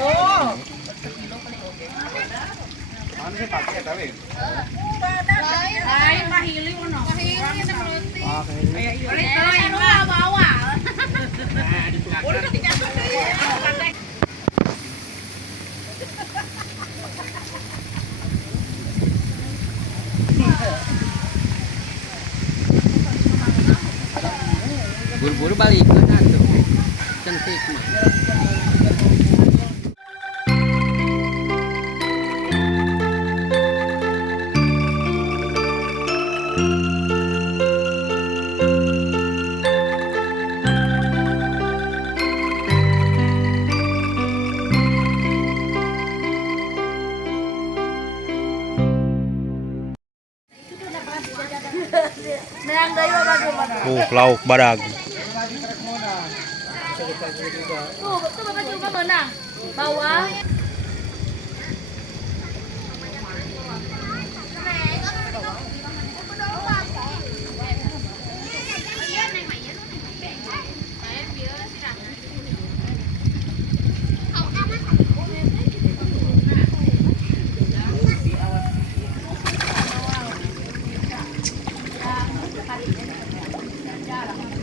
Oh. Mana sih pakai tapi? Lain mahili ono. Mahili na roti. Ah, kayak Ay iya. Bawa. Udah dikasih ya. Buru-buru balik mana tuh? Cantik mah. Lauk badag. Tuh Bapak coba menang. Bawah.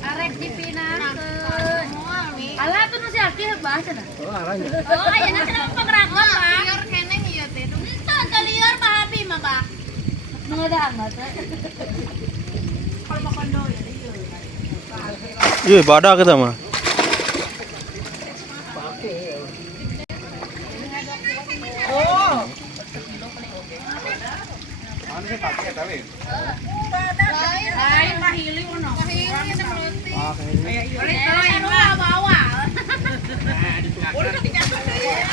Arek dipinahkeun. Alah tuh nu si Aki bahasa dah. Oh, arahnya. Oh, ayeuna cenah pengerakan, Pak. Lieur keneh ieu teh. Henteu teh lieur mah abi mah, Pak. Nu ngadahang mah teh. Kalau makan do ya lieur. Iya badag kita mah. Oh. Mana sih pakai tapi? Lain mahili ono. Mahili na roti. Ah, kayak Ay iya. Lain mah bawa. Udah dikasih ya.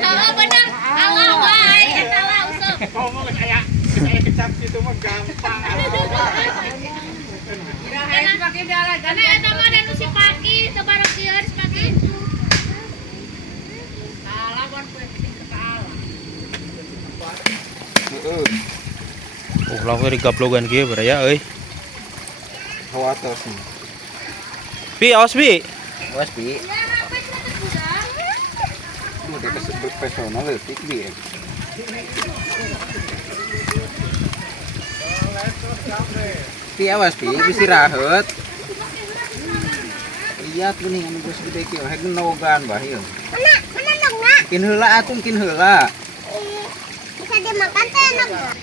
Kalau bener, Allah wae eta lah useup. ngomong kayak kecap gitu mah gampang. Kirain pake dalan. Karena eta mah ada nu si Paki, teu bareng kieu si Paki. Salah bon poe penting kepala. Heeh. Oh, lauk di gaplogan kieu baraya euy. Hawatos nih. Pi, awas Pi. Awas Pi. Udah profesional letik Pi. Pi awas Pi, bisa rahet. Iya tuh nih anu geus gede kieu, hageun nogan bah ieu. Mana nongna? Kin heula atuh kin heula. Bisa dimakan teh nongna.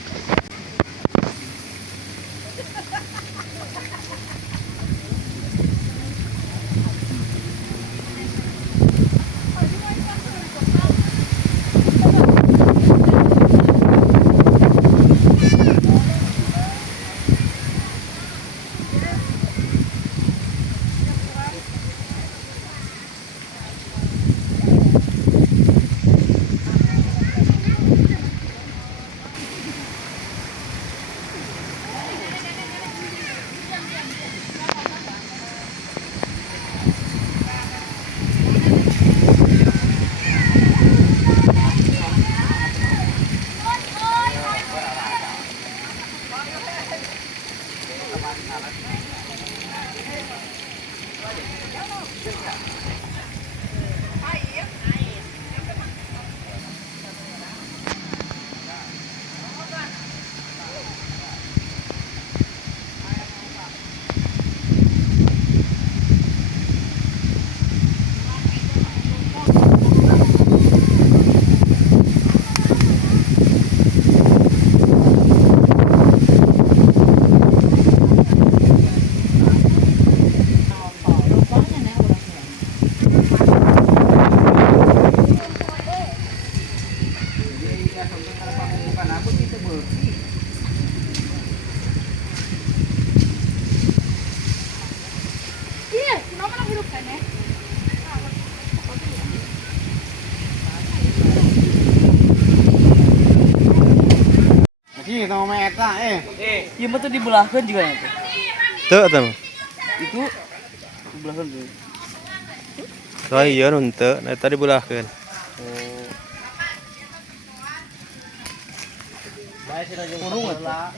Ini sama eta Ieu mah tuh dibelahkeun juga ya. Teu eta mah. Itu dibelahkeun tuh. Tah ieu nu henteu, eta dibelahkeun. Bae sih rajin kurung atuh.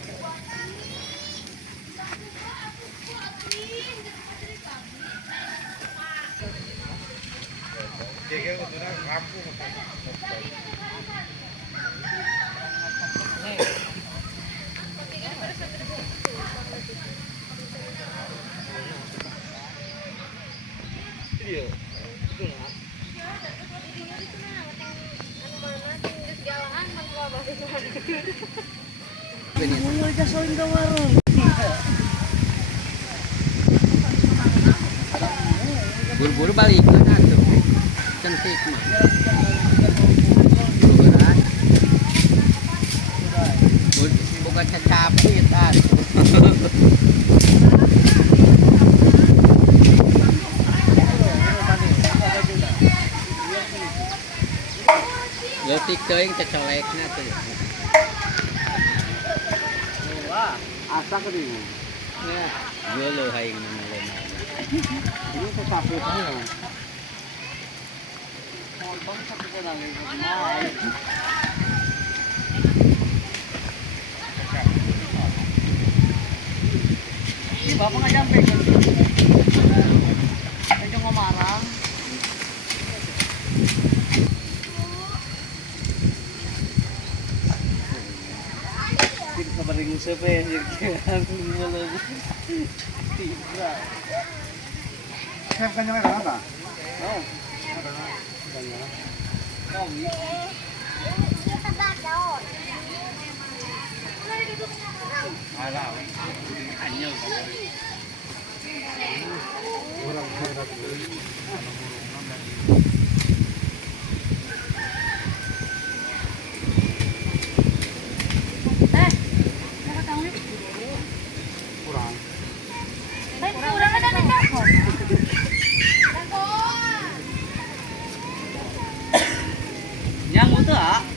Buru-buru balik kan tuh. Cantik mah. Berat. Bukan capit Letik teuing kecolekna tuh. Asa ke dia. Ya, geuleuh hayang nangaleun. Ini tuh capek aja. Montong satu kenal ini. Ini bapak nggak nyampe kan? Saya cuma marah. Kita kabar ringu siapa ya? Jadi malam. Tiga. Chef kan nyala kan? Oh. Oh, ini. Kita badon. Kurang ada nih kak. Yang itu ah.